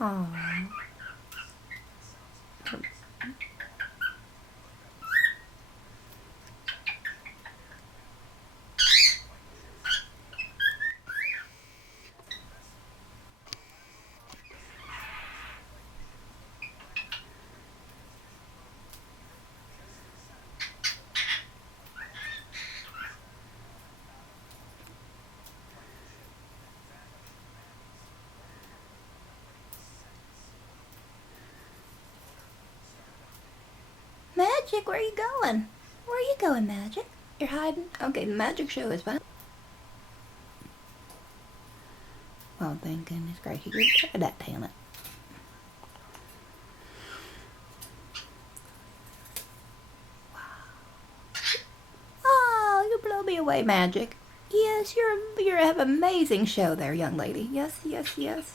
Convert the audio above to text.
Aww. Magic, where are you going? Where are you going, Magic? You're hiding? Okay, the magic show is fine. Oh, thank goodness gracious. You're proud of that talent. Oh, you blow me away, Magic. Yes, you have an amazing show there, young lady. Yes, yes, yes.